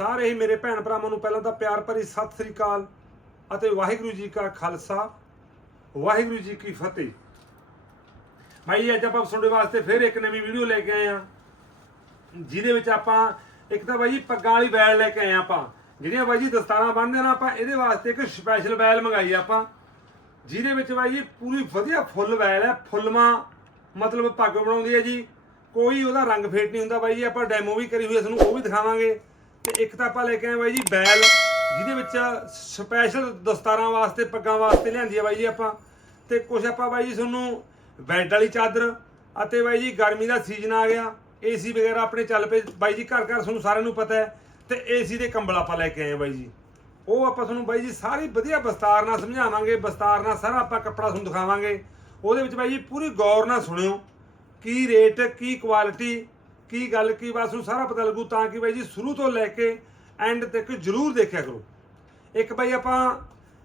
ਸਾਰੇ ਹੀ ਮੇਰੇ ਭੈਣ ਭਰਾਵਾਂ ਨੂੰ ਪਹਿਲਾਂ ਤਾਂ ਪਿਆਰ ਭਰੀ ਸਤਿ ਸ੍ਰੀ ਅਕਾਲ ਅਤੇ ਵਾਹਿਗੁਰੂ ਜੀ ਕਾ ਖਾਲਸਾ, ਵਾਹਿਗੁਰੂ ਜੀ ਕੀ ਫਤਿਹ। ਭਾਈ ਅੱਜ ਆਪਾਂ ਤੁਹਾਡੇ ਵਾਸਤੇ ਫਿਰ ਇੱਕ ਨਵੀਂ ਵੀਡੀਓ ਲੈ ਕੇ ਆਏ ਆ ਜਿਹਦੇ ਵਿੱਚ ਆਪਾਂ ਇੱਕ ਤਾਂ ਬਾਈ ਜੀ, ਪੱਗਾਂ ਵਾਲੀ ਬੈਲ ਲੈ ਕੇ ਆਏ ਆ ਆਪਾਂ। ਜਿਹੜੀਆਂ ਬਾਈ ਜੀ ਦਸਤਾਰਾਂ ਬੰਨਦੇ ਨਾ ਆਪਾਂ, ਇਹਦੇ ਵਾਸਤੇ ਇੱਕ ਸਪੈਸ਼ਲ ਬੈਲ ਮੰਗਾਈ ਆਪਾਂ। ਜਿਹਦੇ ਵਿੱਚ ਬਾਈ ਜੀ ਪੂਰੀ ਵਧੀਆ ਫੁੱਲ ਬੈਲ ਹੈ, ਫੁੱਲਵਾਂ ਮਤਲਬ ਪੱਗ ਬਣਾਉਂਦੀ ਹੈ ਜੀ। ਕੋਈ ਉਹਦਾ ਰੰਗ ਫੇਟ ਨਹੀਂ ਹੁੰਦਾ ਬਾਈ ਜੀ, ਆਪਾਂ ਡੈਮੋ ਵੀ ਕਰੀ ਹੋਈ ਹੈ, ਤੁਹਾਨੂੰ ਉਹ ਵੀ ਦਿਖਾਵਾਂਗੇ। ਤੇ ਇੱਕ ਤਾਂ ਆਪਾਂ ਲੈ ਕੇ ਆਏ ਬਾਈ ਜੀ ਬੈਲ, ਜਿਹਦੇ ਵਿੱਚ ਸਪੈਸ਼ਲ ਦਸਤਾਰਾਂ ਵਾਸਤੇ, ਪੱਗਾਂ ਵਾਸਤੇ ਲਿਆਂਦੀ ਹੈ ਬਾਈ ਜੀ ਆਪਾਂ। ਤੇ ਕੁਝ ਆਪਾਂ ਬਾਈ ਜੀ ਤੁਹਾਨੂੰ ਬੈੱਡ ਵਾਲੀ ਚਾਦਰ ਅਤੇ ਬਾਈ ਜੀ ਗਰਮੀ ਦਾ ਸੀਜ਼ਨ ਆ ਗਿਆ। ਏਸੀ ਵਗੈਰਾ ਆਪਣੇ ਚੱਲ ਪਏ। ਬਾਈ ਜੀ ਘਰ ਘਰ ਤੁਹਾਨੂੰ ਸਾਰਿਆਂ ਨੂੰ ਪਤਾ ਹੈ। ਤੇ ਏਸੀ ਦੇ ਕੰਬਲ ਆਪਾਂ ਲੈ ਕੇ ਆਏ ਹਾਂ ਬਾਈ ਜੀ। ਉਹ ਆਪਾਂ ਤੁਹਾਨੂੰ ਬਾਈ ਜੀ ਸਾਰੀ ਵਧੀਆ ਵਿਸਤਾਰ ਨਾਲ ਸਮਝਾਵਾਂਗੇ। ਵਿਸਤਾਰ ਨਾਲ ਸਾਰਾ ਆਪਾਂ ਕੱਪੜਾ ਤੁਹਾਨੂੰ ਦਿਖਾਵਾਂਗੇ। ਉਹਦੇ ਵਿੱਚ ਬਾਈ ਜੀ ਪੂਰੀ ਗੌਰ ਨਾਲ ਸੁਣਿਓ। ਕੀ ਰੇਟ ਕੀ ਕੁਆਲਿਟੀ ਕੀ ਗੱਲ ਕੀ ਬਸ ਨੂੰ ਸਾਰਾ ਪਤਾ ਲੱਗੂ ਤਾਂ ਕਿ ਬਾਈ ਜੀ ਸ਼ੁਰੂ ਤੋਂ ਲੈ ਕੇ ਐਂਡ ਤੱਕ ਜਰੂਰ ਦੇਖਿਆ ਕਰੋ। ਇੱਕ ਬਾਈ ਆਪਾਂ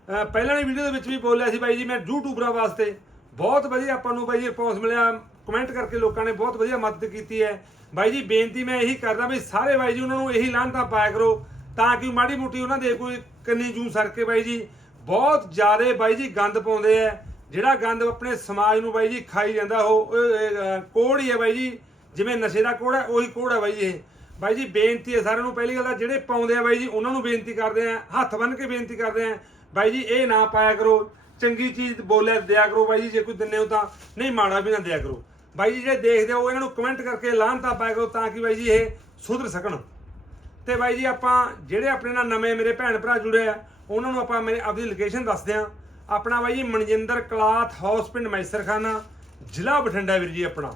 ਪਹਿਲਾਂ ਦੀ ਵੀਡੀਓ ਦੇ ਵਿੱਚ ਵੀ ਬੋਲਿਆ ਸੀ ਬਾਈ ਜੀ, ਮੈਂ ਯੂਟਿਊਬਰਾਂ ਵਾਸਤੇ। ਬਹੁਤ ਵਧੀਆ ਆਪਾਂ ਨੂੰ ਬਾਈ ਜੀ ਰਿਸਪੌਂਸ ਮਿਲਿਆ। ਕਮੈਂਟ ਕਰਕੇ ਲੋਕਾਂ ਨੇ ਬਹੁਤ ਵਧੀਆ ਮਦਦ ਕੀਤੀ ਹੈ। ਬਾਈ ਜੀ, ਬੇਨਤੀ ਮੈਂ ਇਹੀ ਕਰਦਾ ਵੀ ਸਾਰੇ ਬਾਈ ਜੀ ਉਹਨਾਂ ਨੂੰ ਇਹੀ ਲਾਂਘਾ ਪਾਇਆ ਕਰੋ, ਤਾਂ ਕਿ ਮਾੜੀ ਮੋਟੀ ਉਹਨਾਂ ਦੇ ਕੋਈ ਕੰਨੀ ਜੂ ਸਰ ਕੇ ਬਾਈ ਜੀ, ਬਹੁਤ ਜ਼ਿਆਦਾ ਬਾਈ ਜੀ ਗੰਦ ਪਾਉਂਦੇ ਆ ਜਿਹੜਾ ਗੰਦ ਆਪਣੇ ਸਮਾਜ ਨੂੰ ਬਾਈ ਜੀ ਖਾਈ ਜਾਂਦਾ, ਉਹ ਕੋੜ ਹੀ ਹੈ ਬਾਈ ਜੀ। ਜਿਵੇਂ ਨਸ਼ੇ ਦਾ ਕੋੜ ਹੈ, ਉਹੀ ਕੋੜ ਹੈ ਬਾਈ ਜੀ ਇਹ। ਬਾਈ ਜੀ, ਬੇਨਤੀ ਹੈ ਸਾਰਿਆਂ ਨੂੰ, ਪਹਿਲੀ ਗੱਲ ਤਾਂ ਜਿਹੜੇ ਪਾਉਂਦੇ ਆ ਬਾਈ ਜੀ, ਉਹਨਾਂ ਨੂੰ ਬੇਨਤੀ ਕਰਦੇ ਆ, ਹੱਥ ਬੰਨ ਕੇ ਬੇਨਤੀ ਕਰਦੇ ਆ। ਬਾਈ ਜੀ, ਇਹ ਨਾ ਪਾਇਆ ਕਰੋ, ਚੰਗੀ ਚੀਜ਼ ਬੋਲਿਆ ਦਿਆ ਕਰੋ ਬਾਈ ਜੀ, ਜੇ ਕੋਈ ਦਿੰਦੇ ਹੋ ਤਾਂ। ਨਹੀਂ, ਮਾੜਾ ਵੀ ਨਾ ਦਿਆ ਕਰੋ। ਬਾਈ ਜੀ, ਜਿਹੜੇ ਦੇਖਦੇ ਹੋ ਇਹਨਾਂ ਨੂੰ ਕਮੈਂਟ ਕਰਕੇ ਲਾਹਨਤਾ ਪਾਇਆ ਕਰੋ ਤਾਂ ਕਿ ਬਾਈ ਜੀ ਇਹ ਸੁਧਰ ਸਕਣ। ਤੇ ਬਾਈ ਜੀ, ਆਪਾਂ ਜਿਹੜੇ ਆਪਣੇ ਨਾਲ ਨਵੇਂ ਮੇਰੇ ਭੈਣ ਭਰਾ ਜੁੜੇ ਆ, ਉਹਨਾਂ ਨੂੰ ਆਪਾਂ ਮੇਰੇ ਆਪਣੀ ਲੋਕੇਸ਼ਨ ਦੱਸਦੇ ਆ। ਆਪਣਾ ਬਾਈ ਜੀ, ਮਨਜਿੰਦਰ ਕਲਾਥ ਹਾਊਸ, ਪਿੰਡ ਮੈਸਰਖਾਨਾ, ਜ਼ਿਲ੍ਹਾ ਬਠਿੰਡਾ ਵੀਰ ਜੀ, ਆਪਣਾ।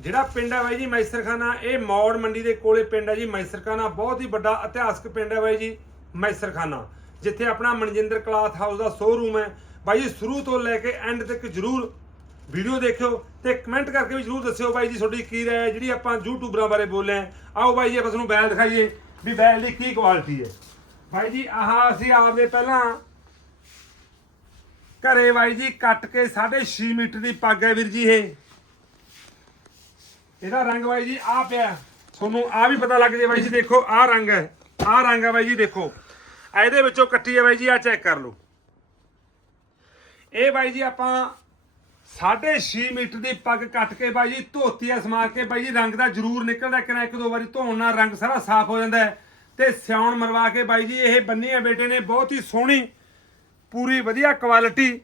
ਜਿਹੜਾ ਪਿੰਡ ਹੈ ਬਾਈ ਜੀ ਮੈਸਰਖਾਨਾ, ਇਹ ਮੌੜ ਮੰਡੀ ਦੇ ਕੋਲੇ ਪਿੰਡ ਹੈ ਜੀ ਮੈਸਰਖਾਨਾ, ਬਹੁਤ ਹੀ ਵੱਡਾ ਇਤਿਹਾਸਕ ਪਿੰਡ ਹੈ ਬਾਈ ਜੀ ਮੈਸਰਖਾਨਾ, ਜਿੱਥੇ ਆਪਣਾ ਮਨਜਿੰਦਰ ਕਲਾਥ ਹਾਊਸ ਦਾ ਸ਼ੋਰੂਮ ਹੈ। ਬਾਈ ਜੀ ਸ਼ੁਰੂ ਤੋਂ ਲੈ ਕੇ ਐਂਡ ਤੱਕ ਜਰੂਰ ਵੀਡੀਓ ਦੇਖਿਓ ਤੇ ਕਮੈਂਟ ਕਰਕੇ ਵੀ ਜਰੂਰ ਦੱਸਿਓ ਬਾਈ ਜੀ ਤੁਹਾਡੀ ਕੀ ਰਾਏ ਹੈ, ਜਿਹੜੀ ਆਪਾਂ ਯੂਟਿਊਬਰਾਂ ਬਾਰੇ ਬੋਲੇ ਆਓ ਬਾਈ ਜੀ, ਆਪਾਂ ਤੁਹਾਨੂੰ ਬੈਲ ਦਿਖਾਈਏ ਵੀ ਬੈਲ ਦੀ ਕੀ ਕੁਆਲਿਟੀ ਹੈ। ਬਾਈ ਜੀ, ਆਹ ਅਸੀਂ ਆਪਦੇ ਪਹਿਲਾਂ ਘਰੇ ਬਾਈ ਜੀ ਕੱਟ ਕੇ 6.5 ਮੀਟਰ ਦੀ ਪੱਗ ਹੈ ਵੀਰ ਜੀ ਇਹ। ਇਹਦਾ ਰੰਗ ਬਾਈ ਜੀ ਆ ਪਿਆ। ਤੁਹਾਨੂੰ ਆ ਵੀ ਪਤਾ ਲੱਗ ਜੇ ਬਾਈ ਜੀ, ਦੇਖੋ ਆ ਰੰਗ ਹੈ। ਆ ਰੰਗ ਹੈ ਬਾਈ ਜੀ, ਦੇਖੋ। ਇਹਦੇ ਵਿੱਚੋਂ ਕੱਟੀ ਹੈ ਬਾਈ ਜੀ ਆ ਚੈੱਕ ਕਰ ਲਓ। ਇਹ ਬਾਈ ਜੀ ਆਪਾਂ 6.5 ਮੀਟਰ ਦੀ ਪੱਗ ਕੱਟ ਕੇ ਬਾਈ ਜੀ, ਧੋਤੀ ਆ ਸਮਾਰ ਕੇ ਬਾਈ ਜੀ, ਰੰਗ ਦਾ ਜ਼ਰੂਰ ਨਿਕਲਦਾ ਕਿ ਨਾ ਇੱਕ ਦੋ ਵਾਰੀ ਧੋਣ ਨਾਲ ਰੰਗ ਸਾਰਾ ਸਾਫ਼ ਹੋ ਜਾਂਦਾ ਹੈ। ਤੇ ਸਿਆਉਣ ਮਰਵਾ ਕੇ ਬਾਈ ਜੀ, ਇਹ ਬੰਨੀ ਆ ਬੇਟੇ ਨੇ ਬਹੁਤ ਹੀ ਸੋਹਣੀ, ਪੂਰੀ ਵਧੀਆ ਕੁਆਲਿਟੀ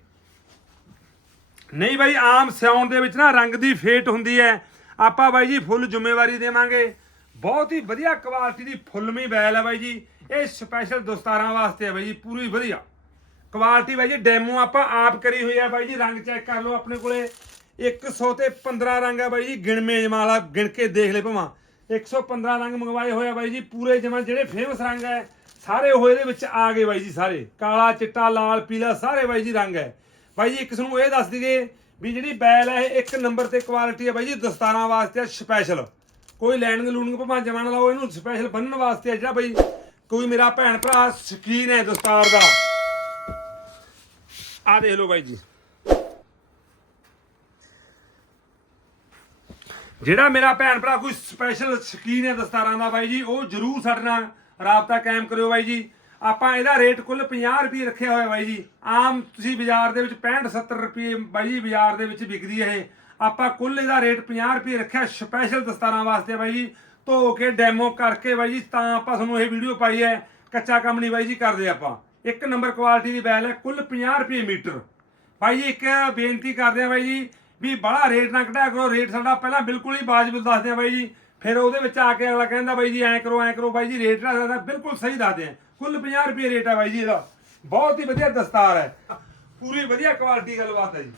ਨਹੀਂ ਬਾਈ, ਆਮ ਸਿਆਉਣ ਦੇ ਵਿੱਚ ਨਾ ਰੰਗ ਦੀ ਫੇਟ ਹੁੰਦੀ ਹੈ। ਆਪਾਂ ਬਾਈ ਜੀ ਫੁੱਲ ਜ਼ਿੰਮੇਵਾਰੀ ਦੇਵਾਂਗੇ। ਬਹੁਤ ਹੀ ਵਧੀਆ ਕੁਆਲਿਟੀ ਦੀ ਫੁੱਲਮੀ ਬੈਲ ਹੈ ਬਾਈ ਜੀ। ਇਹ ਸਪੈਸ਼ਲ ਦਸਤਾਰਾਂ ਵਾਸਤੇ ਹੈ ਬਾਈ ਜੀ, ਪੂਰੀ ਵਧੀਆ। ਕੁਆਲਿਟੀ ਬਾਈ ਜੀ ਡੈਮੋ ਆਪਾਂ ਆਪ ਕਰੀ ਹੋਈ ਹੈ ਬਾਈ ਜੀ, ਰੰਗ ਚੈੱਕ ਕਰ ਲਓ ਆਪਣੇ ਕੋਲੇ। 100 ਤੇ 15 ਰੰਗ ਹੈ ਬਾਈ ਜੀ ਗਿਣਵੇਂ ਜਮਾਲਾ ਗਿਣ ਕੇ ਦੇਖ ਲੈ ਭਾਵਾਂ। 115 ਰੰਗ ਮੰਗਵਾਏ ਹੋਏ ਆ ਬਾਈ ਜੀ, ਪੂਰੇ ਜਮਾ ਜਿਹੜੇ ਫੇਮਸ ਰੰਗ ਹੈ ਸਾਰੇ ਉਹ ਇਹਦੇ ਵਿੱਚ ਆ ਗਏ ਬਾਈ ਜੀ ਸਾਰੇ। ਕਾਲਾ, ਚਿੱਟਾ, ਲਾਲ, ਪੀਲਾ ਸਾਰੇ ਬਾਈ ਜੀ ਰੰਗ ਹੈ ਬਾਈ ਜੀ, ਇੱਕ ਤੁਹਾਨੂੰ ਇਹ ਦੱਸ ਦਈਏ ਵੀ ਜਿਹੜੀ ਬੈਲ ਹੈ, ਇਹ ਇੱਕ ਨੰਬਰ ਤੇ ਕੁਆਲਿਟੀ ਹੈ ਬਾਈ ਜੀ, ਦਸਤਾਰਾਂ ਵਾਸਤੇ ਆ ਸਪੈਸ਼ਲ ਕੋਈ ਲੈਣਿੰਗ ਲੂਣਿੰਗ ਭਾਵੇਂ ਜਮਾਂ ਲਾਓ, ਇਹਨੂੰ ਸਪੈਸ਼ਲ ਬੰਨਣ ਵਾਸਤੇ ਆ ਜਿਹੜਾ ਬਾਈ, ਕੋਈ ਮੇਰਾ ਭੈਣ ਭਰਾ ਸ਼ਕੀਨ ਹੈ ਦਸਤਾਰ ਦਾ। ਆ ਦੇਖ ਲਓ ਬਾਈ ਜੀ। ਜਿਹੜਾ ਮੇਰਾ ਭੈਣ ਭਰਾ ਕੋਈ ਸਪੈਸ਼ਲ ਸ਼ਕੀਨ ਹੈ ਦਸਤਾਰਾਂ ਦਾ ਬਾਈ ਜੀ, ਉਹ ਜਰੂਰ ਸਾਡੇ ਨਾਲ ਰਾਬਤਾ ਕਾਇਮ ਕਰਿਓ ਬਾਈ ਜੀ। ਆਪਾਂ ਇਹਦਾ ਰੇਟ ਕੁੱਲ 50 ਰੁਪਏ ਰੱਖਿਆ ਹੋਇਆ ਬਾਈ ਜੀ। ਆਮ ਤੁਸੀਂ ਬਾਜ਼ਾਰ ਦੇ ਵਿੱਚ 65 70 ਰੁਪਏ ਬਾਈ ਜੀ ਬਾਜ਼ਾਰ ਦੇ ਵਿੱਚ ਵਿਕਦੀ ਹੈ ਇਹ। ਆਪਾਂ ਕੁੱਲ ਇਹਦਾ ਰੇਟ 50 ਰੁਪਏ ਰੱਖਿਆ ਸਪੈਸ਼ਲ ਦਸਤਾਰਾਂ ਵਾਸਤੇ ਬਾਈ ਜੀ। ਧੋ ਕੇ ਡੈਮੋ ਕਰਕੇ ਬਾਈ ਜੀ, ਤਾਂ ਆਪਾਂ ਤੁਹਾਨੂੰ ਇਹ ਵੀਡੀਓ ਪਾਈ ਹੈ। ਕੱਚਾ ਕੰਮ ਨਹੀਂ ਬਾਈ ਜੀ ਕਰਦੇ ਆਪਾਂ। ਇੱਕ ਨੰਬਰ ਕੁਆਲਿਟੀ ਦੀ ਬੈਲ ਹੈ ਕੁੱਲ 50 ਰੁਪਏ ਮੀਟਰ। ਬਾਈ ਜੀ, ਇੱਕ ਬੇਨਤੀ ਕਰਦੇ ਆ ਬਾਈ ਜੀ ਵੀ ਬੜਾ ਰੇਟ ਨਾ ਘਟਾਇਆ ਕਰੋ। ਰੇਟ ਸਾਡਾ ਪਹਿਲਾਂ ਬਿਲਕੁਲ ਹੀ ਵਾਜਬ ਦੱਸਦੇ ਆ ਬਾਈ ਜੀ। ਫਿਰ ਉਹਦੇ ਵਿੱਚ ਆ ਕੇ ਅਗਲਾ ਕਹਿੰਦਾ ਬਾਈ ਜੀ, ਐਂ ਕਰੋ ਐਂ ਕਰੋ। ਬਾਈ ਜੀ, ਰੇਟ ਦਾ ਬਿਲਕੁਲ ਸਹੀ ਦੱਸਦੇ ਆ ਕੁੱਲ 50 ਰੁਪਏ ਰੇਟ ਹੈ ਬਾਈ ਜੀ ਇਹਦਾ। ਬਹੁਤ ਹੀ ਵਧੀਆ ਦਸਤਾਰ ਹੈ। ਪੂਰੀ ਵਧੀਆ ਕੁਆਲਿਟੀ ਗੱਲਬਾਤ ਹੈ ਜੀ।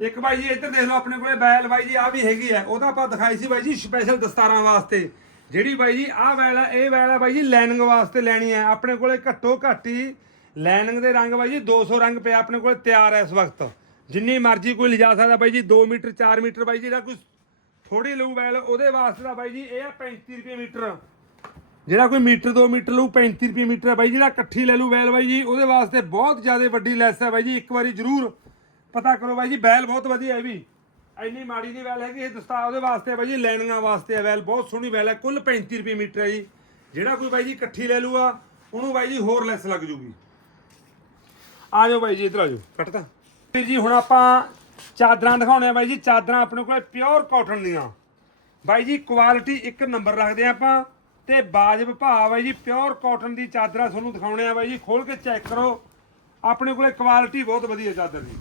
ਇੱਕ ਬਾਈ ਜੀ ਇੱਧਰ ਦੇਖ ਲਓ ਆਪਣੇ ਕੋਲੇ ਬੈਲ ਬਾਈ ਜੀ ਆ ਵੀ ਹੈਗੀ ਹੈ। ਉਹ ਤਾਂ ਆਪਾਂ ਦਿਖਾਈ ਸੀ ਬਾਈ ਜੀ ਸਪੈਸ਼ਲ ਦਸਤਾਰਾਂ ਵਾਸਤੇ। ਜਿਹੜੀ ਬਾਈ ਜੀ ਆਹ ਵੈਲ ਹੈ ਇਹ ਬੈਲ ਹੈ ਬਾਈ ਜੀ ਲੈਨਿੰਗ ਵਾਸਤੇ ਲੈਣੀ ਹੈ। ਆਪਣੇ ਕੋਲੇ ਘੱਟੋ ਘੱਟ ਹੀ ਲੈਨਿੰਗ ਦੇ ਰੰਗ ਬਾਈ ਜੀ 200 ਰੰਗ ਪਿਆ ਆਪਣੇ ਕੋਲੇ ਤਿਆਰ ਹੈ ਇਸ ਵਕਤ। ਜਿੰਨੀ ਮਰਜ਼ੀ ਕੋਈ ਲਿਜਾ ਸਕਦਾ ਬਾਈ ਜੀ 2 ਮੀਟਰ 4 ਮੀਟਰ ਬਾਈ ਜੀ ਦਾ ਕੋਈ ਥੋੜੀ ਲਊ ਵੈਲ ਉਹਦੇ ਵਾਸਤੇ ਦਾ ਬਾਈ ਜੀ ਇਹ ਆ 35 ਰੁਪਏ ਮੀਟਰ। ਜਿਹੜਾ ਕੋਈ ਮੀਟਰ 2 ਮੀਟਰ ਲਊ 35 ਰੁਪਏ ਮੀਟਰ ਹੈ ਬਾਈ ਜਿਹੜਾ ਇਕੱਠੀ ਲੈ ਲੂ ਬੈਲ ਬਾਈ ਜੀ ਉਹਦੇ ਵਾਸਤੇ ਬਹੁਤ ਜ਼ਿਆਦਾ ਵੱਡੀ ਲੈਸ ਹੈ ਬਾਈ ਜੀ ਇੱਕ ਵਾਰੀ ਜ਼ਰੂਰ ਪਤਾ ਕਰੋ ਬਾਈ ਜੀ ਬੈਲ ਬਹੁਤ ਵਧੀਆ ਹੈ ਵੀ। ਇੰਨੀ ਮਾੜੀ ਦੀ ਵੈਲ ਹੈਗੀ ਇਹ ਦੋਸਤਾ ਉਹਦੇ ਵਾਸਤੇ ਬਾਈ ਜੀ ਲੈਣੀਆਂ ਵਾਸਤੇ ਹੈ ਵੈਲ ਬਹੁਤ ਸੋਹਣੀ ਵੈਲ ਹੈ ਕੁੱਲ 35 ਰੁਪਏ ਮੀਟਰ ਹੈ ਜੀ। ਜਿਹੜਾ ਕੋਈ ਬਾਈ ਜੀ ਇਕੱਠੀ ਲੈ ਲੂਗਾ ਉਹਨੂੰ ਬਾਈ ਜੀ ਹੋਰ ਲੈਸ ਲੱਗ ਜੂਗੀ। ਆ ਜਾਓ ਬਾਈ ਜੀ ਇਧਰ ਆ ਜਾਓ। ਕੱਟਦਾ ਵੀਰ ਜੀ ਹੁਣ ਆਪਾਂ ਚਾਦਰਾਂ ਦਿਖਾਉਣੇ ਆ ਬਾਈ ਜੀ ਚਾਦਰਾਂ ਆਪਣੇ ਕੋਲ ਪਿਓਰ ਕਾਟਨ ਦੀਆਂ। ਬਾਈ ਜੀ ਕੁਆਲਿਟੀ ਇੱਕ ਨੰਬਰ ਰੱਖਦੇ ਆ ਆਪਾਂ। ਤੇ ਬਾਜਬ ਭਾਅ ਬਾਈ ਜੀ ਪਿਓਰ ਕਾਟਨ ਦੀ ਚਾਦਰਾਂ ਤੁਹਾਨੂੰ ਦਿਖਾਉਣੇ ਆ ਬਾਈ ਜੀ ਖੋਲ ਕੇ ਚੈੱਕ ਕਰੋ। ਆਪਣੇ ਕੋਲੇ ਕੁਆਲਿਟੀ ਬਹੁਤ ਵਧੀਆ ਚਾਦਰ ਦੀ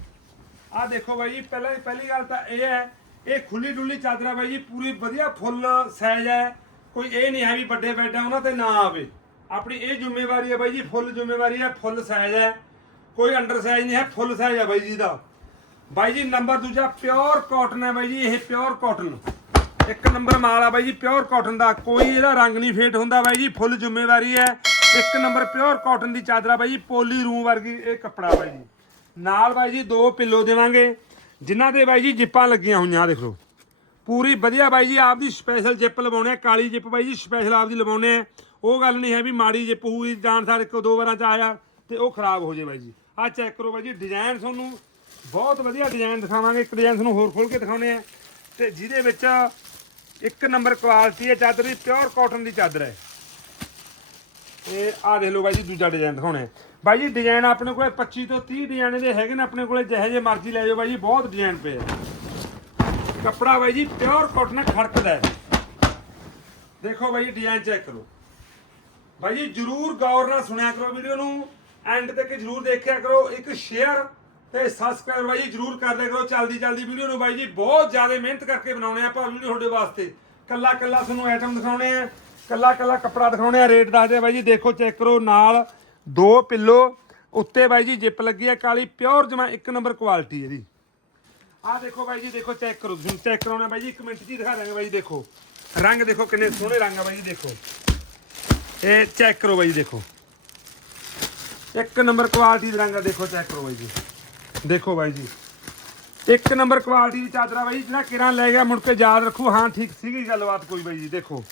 ਆਹ ਦੇਖੋ ਬਾਈ ਜੀ, ਪਹਿਲਾਂ ਪਹਿਲੀ ਗੱਲ ਤਾਂ ਇਹ ਹੈ, ਇਹ ਖੁੱਲੀ ਡੁੱਲੀ ਚਾਦਰ ਹੈ ਬਾਈ ਜੀ, ਪੂਰੀ ਵਧੀਆ ਫੁੱਲ ਸਾਈਜ਼ ਹੈ। ਕੋਈ ਇਹ ਨਹੀਂ ਹੈ ਵੀ ਵੱਡੇ ਬੈੱਡ ਆ, ਉਹਨਾਂ ਤੇ ਨਾ ਆਵੇ। ਆਪਣੀ ਇਹ ਜ਼ਿੰਮੇਵਾਰੀ ਹੈ ਬਾਈ ਜੀ, ਫੁੱਲ ਜ਼ਿੰਮੇਵਾਰੀ ਹੈ ਫੁੱਲ ਸਾਈਜ਼ ਹੈ। ਕੋਈ ਅੰਡਰ ਸਾਈਜ਼ ਨਹੀਂ ਹੈ, ਫੁੱਲ ਸਾਈਜ਼ ਹੈ ਬਾਈ ਜੀ ਦਾ। ਬਾਈ ਜੀ ਨੰਬਰ ਦੂਜਾ ਪਿਓਰ ਕਾਟਨ ਹੈ ਬਾਈ ਜੀ, ਇਹ ਪਿਓਰ ਕਾਟਨ ਇੱਕ ਨੰਬਰ ਮਾਲ ਆ ਬਾਈ ਜੀ ਪਿਓਰ ਕਾਟਨ ਦਾ। ਕੋਈ ਇਹਦਾ ਰੰਗ ਨਹੀਂ ਫੇਟ ਹੁੰਦਾ ਬਾਈ ਜੀ, ਫੁੱਲ ਜ਼ਿੰਮੇਵਾਰੀ ਹੈ। ਇੱਕ ਨੰਬਰ ਪਿਓਰ ਕਾਟਨ ਦੀ ਚਾਦਰਾ ਬਾਈ ਜੀ, ਪੋਲੀ ਰੂਮ ਵਰਗੀ ਇਹ ਕੱਪੜਾ ਬਾਈ ਜੀ। ਨਾਲ ਬਾਈ ਜੀ, ਦੋ ਪਿੱਲੋ ਦੇਵਾਂਗੇ, ਜਿਨ੍ਹਾਂ ਦੇ ਬਾਈ ਜੀ ਜਿੱਪਾਂ ਲੱਗੀਆਂ ਹੋਈਆਂ ਦੇਖ ਲਓ। ਪੂਰੀ ਵਧੀਆ ਬਾਈ ਜੀ ਆਪਦੀ ਸਪੈਸ਼ਲ ਜਿੱਪ ਲਵਾਉਣੇ ਆ, ਕਾਲੀ ਜਿੱਪ ਬਾਈ ਜੀ ਸਪੈਸ਼ਲ ਆਪਦੀ ਲਵਾਉਣੇ ਆ। ਉਹ ਗੱਲ ਨਹੀਂ ਹੈ ਵੀ ਮਾੜੀ ਜਿੱਪ ਹੋਈ ਜਾਣ ਸਾਰ ਇੱਕ ਦੋ ਵਾਰਾਂ ਚ ਆਇਆ ਤੇ ਉਹ ਖਰਾਬ ਹੋ ਜੇ ਬਾਈ ਜੀ। ਆਹ ਚੈੱਕ ਕਰੋ ਬਾਈ ਜੀ ਡਿਜ਼ਾਈਨ ਤੁਹਾਨੂੰ ਬਹੁਤ ਵਧੀਆ ਡਿਜ਼ਾਈਨ ਦਿਖਾਵਾਂਗੇ। ਇੱਕ ਡਿਜ਼ਾਈਨ ਤੁਹਾਨੂੰ ਹੋਰ ਖੋਲ ਕੇ ਦਿਖਾਉਣੇ ਆ। ਤੇ ਜਿਹਦੇ ਵਿੱਚ ਇੱਕ ਨੰਬਰ ਕੁਆਲਿਟੀ ਹੈ, ਚਾਦਰ ਦੀ ਪਿਓਰ ਕਾਟਨ ਦੀ ਚਾਦਰ ਹੈ। ਤੇ ਆਹ ਦੇਖ ਲਓ ਬਾਈ ਜੀ, ਦੂਜਾ ਡਿਜ਼ਾਈਨ ਦਿਖਾਉਣੇ ਬਾਈ ਜੀ ਡਿਜ਼ਾਈਨ ਆਪਣੇ ਕੋਲੇ 25 ਤੋਂ 30 ਡਿਜ਼ਾਈਨ ਦੇ ਹੈਗੇ ਨੇ, ਆਪਣੇ ਕੋਲੇ ਜਿਹੇ ਜਿਹੇ ਮਰਜ਼ੀ ਲੈ ਜਾਓ ਬਾਈ ਜੀ, ਬਹੁਤ ਡਿਜ਼ਾਈਨ ਪਏ ਆ। ਕੱਪੜਾ ਬਾਈ ਜੀ ਪਿਓਰ ਕਾਟਨ ਖੜਕਦਾ ਹੈ। ਦੇਖੋ ਬਾਈ ਜੀ ਡਿਜ਼ਾਈਨ ਚੈੱਕ ਕਰੋ। ਬਾਈ ਜੀ, ਜਰੂਰ ਗੌਰ ਨਾਲ ਸੁਣਿਆ ਕਰੋ ਵੀਡੀਓ ਨੂੰ ਐਂਡ ਤੱਕ ਜਰੂਰ ਦੇਖਿਆ ਕਰੋ। ਇੱਕ ਸ਼ੇਅਰ ਤੇ ਸਬਸਕ੍ਰਾਈਬ ਬਾਈ ਜੀ ਜਰੂਰ ਕਰ ਲਿਆ ਕਰੋ। ਚਲਦੀ ਚਲਦੀ ਵੀਡੀਓ ਨੂੰ ਬਾਈ ਜੀ ਬਹੁਤ ਜ਼ਿਆਦਾ ਮਿਹਨਤ ਕਰਕੇ ਬਣਾਉਣੇ ਆ ਆਪਾਂ ਵੀਡੀਓ ਤੁਹਾਡੇ ਵਾਸਤੇ। ਕੱਲਾ ਕੱਲਾ ਤੁਹਾਨੂੰ ਆਈਟਮ ਦਿਖਾਉਣੇ ਆ। ਕੱਲਾ ਕੱਲਾ ਕੱਪੜਾ ਦਿਖਾਉਣੇ ਆ ਰੇਟ ਦੱਸਦੇ ਬਾਈ ਜੀ। ਦੇਖੋ ਚੈੱਕ ਕਰੋ, ਨਾਲ ਦੋ ਪਿੱਲੋ ਉੱਤੇ ਬਾਈ ਜੀ ਜਿੱਪ ਲੱਗੀ ਆ ਕਾਲੀ ਪਿਓਰ ਜਮਾ ਇੱਕ ਨੰਬਰ ਕੁਆਲਿਟੀ ਇਹਦੀ। ਆਹ ਦੇਖੋ ਬਾਈ ਜੀ, ਦੇਖੋ ਚੈੱਕ ਕਰੋ ਤੁਸੀਂ। ਚੈੱਕ ਕਰਾਉਣਾ ਬਾਈ ਜੀ, ਇੱਕ ਮਿੰਟ 'ਚ ਹੀ ਦਿਖਾ ਦਾਂਗੇ ਬਾਈ ਜੀ, ਦੇਖੋ। ਰੰਗ ਦੇਖੋ ਕਿੰਨੇ ਸੋਹਣੇ ਰੰਗ ਆ ਬਾਈ ਜੀ, ਦੇਖੋ। ਇਹ ਚੈੱਕ ਕਰੋ ਬਾਈ ਜੀ, ਦੇਖੋ। ਇੱਕ ਨੰਬਰ ਕੁਆਲਿਟੀ ਦੇ ਰੰਗ ਆ, ਦੇਖੋ ਚੈੱਕ ਕਰੋ ਬਾਈ ਜੀ। ਦੇਖੋ ਬਾਈ ਜੀ। ਇੱਕ ਨੰਬਰ ਕੁਆਲਿਟੀ ਦੀ ਚਾਦਰਾ ਬਾਈ ਜੀ, ਜਿਹੜਾ ਕਿਰਾਂ ਲੈ ਗਿਆ, ਮੁੜ ਕੇ ਯਾਦ ਰੱਖੋ, ਹਾਂ, ਠੀਕ ਸੀਗੀ ਗੱਲਬਾਤ ਕੋਈ ਬਾਈ ਜੀ, ਦੇਖੋ।